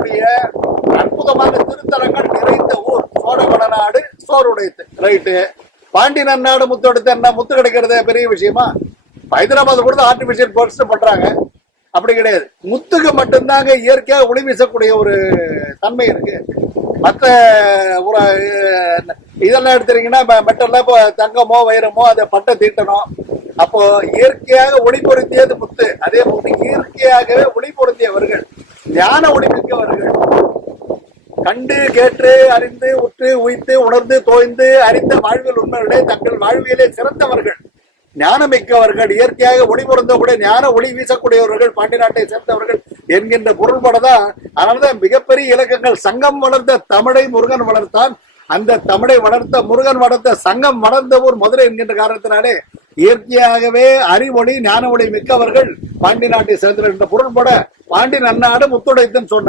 இருக்கக்கூடிய அற்புதமான திருத்தலங்கள் நிறைந்த ஊர் சோழவளநாடு, சோறுடைத்து. ரைட்டு. பாண்டி நன்னாடு முத்தெடுத்து என்ன முத்து கிடைக்கிறது பெரிய விஷயமா? ஹைதராபாத் கூட ஆர்டிபிஷியல் போர்ட்ஸ் பண்றாங்க. அப்படி கிடையாது. முத்துக்கு மட்டும்தாங்க இயற்கையாக ஒளி வீசக்கூடிய ஒரு தன்மை இருக்கு. மற்ற இதெல்லாம் எடுத்துறீங்கன்னா மெட்டல்ல இப்போ தங்கமோ வைரமோ அதை பட்டை தீட்டணும். அப்போ இயற்கையாக ஒளி பொருந்தியது முத்து. அதே போன்று இயற்கையாகவே ஒளி பொருந்தியவர்கள், ஞான ஒளி மிக்கவர்கள், கண்டு கேட்டு அறிந்து உற்று உய்த்து உணர்ந்து தோய்ந்து அறிந்த வாழ்வில் உண்மைகளே தங்கள் வாழ்வியலே சிறந்தவர்கள், ஞானமிக்கவர்கள், இயற்கையாக ஒளி பொருந்தக்கூடிய ஞான ஒளி வீசக்கூடியவர்கள், பாண்டி நாட்டை சேர்ந்தவர்கள் என்கின்ற பொருள்படதான். அதனாலதான் மிகப்பெரிய இலக்கங்கள். சங்கம் வளர்ந்த தமிழை முருகன் வளர்த்தான். அந்த தமிழை வளர்த்த முருகன் வளர்த்த சங்கம் வளர்ந்த ஊர் மதுரை என்கின்ற காரணத்தினாலே இயற்கையாகவே அறிவொளி ஞான ஒளி மிக்கவர்கள் பாண்டி நாட்டை சேர்ந்தவர்கள் என்ற பொருள்பட பாண்டி நன்னாடு முத்துடைத்துன்னு சொன்னார்.